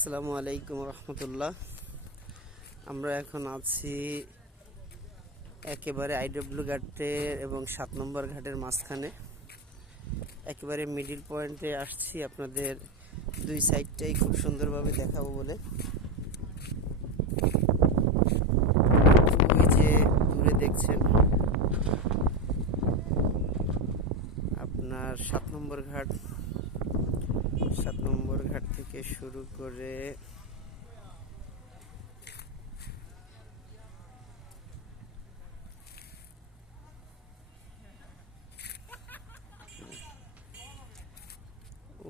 আসসালামু আলাইকুম রহমতুল্লাহ। আমরা এখন আছি একেবারে আইডব্লিউ ঘাটের এবং সাত নম্বর ঘাটের মাঝখানে। একেবারে মিডিল পয়েন্টে আসছি আপনাদের দুই সাইডটাই খুব সুন্দরভাবে দেখাবো বলে। ওই যে দূরে দেখছেন, আপনার সাত নম্বর ঘাট। সাত নম্বর ঘাট থেকে শুরু করে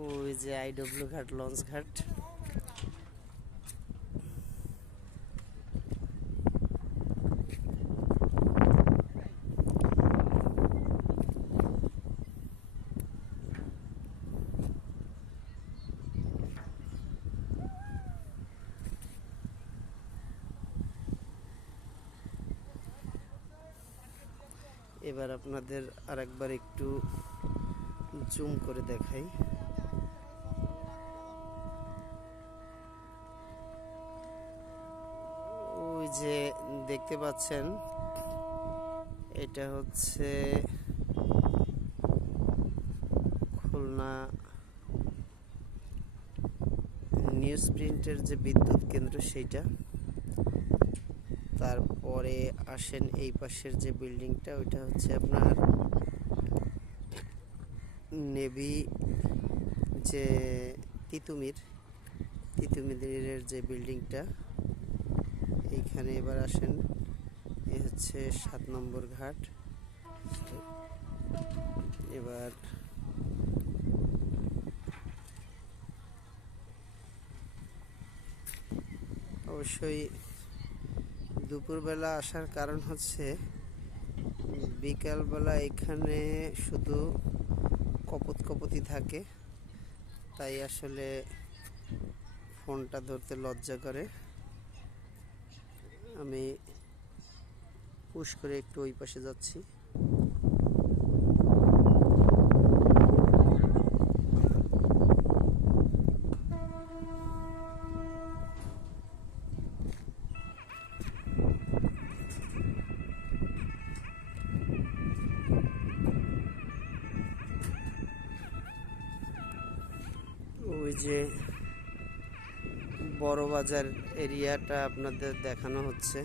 ওই যে আইডব্লিউ ঘাট লঞ্চ ঘাট। এবার আপনাদের আরেকবার একটু জুম করে দেখাই। ওই যে দেখতে পাচ্ছেন, এটা হচ্ছে খুলনা নিউজ প্রিন্টের যে বিদ্যুৎ কেন্দ্র, সেইটা। তারপরে আসেন এই পাশের যে বিল্ডিংটা, ওইটা হচ্ছে আপনার নেভি যে তিতুমির, তিতুমিরের যে বিল্ডিংটা। এইখানে এবার আসেন, এ হচ্ছে সাত নম্বর ঘাট। এবার অবশ্যই দুপুরবেলা আসার কারণ হচ্ছে, বিকালবেলা এখানে শুধু কপত কপতি থাকে। তাই আসলে ফোনটা ধরতে লজ্জা করে। আমি পুশ করে একটু ওই পাশে যাচ্ছি। ওই যে বড় বাজার এরিয়াটা আপনাদের দেখানো হচ্ছে।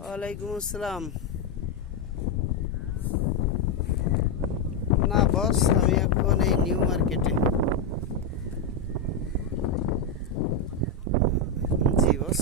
ওয়ালাইকুম আসসালাম। না বস, আমি এখন এই নিউ মার্কেটে। জি বস।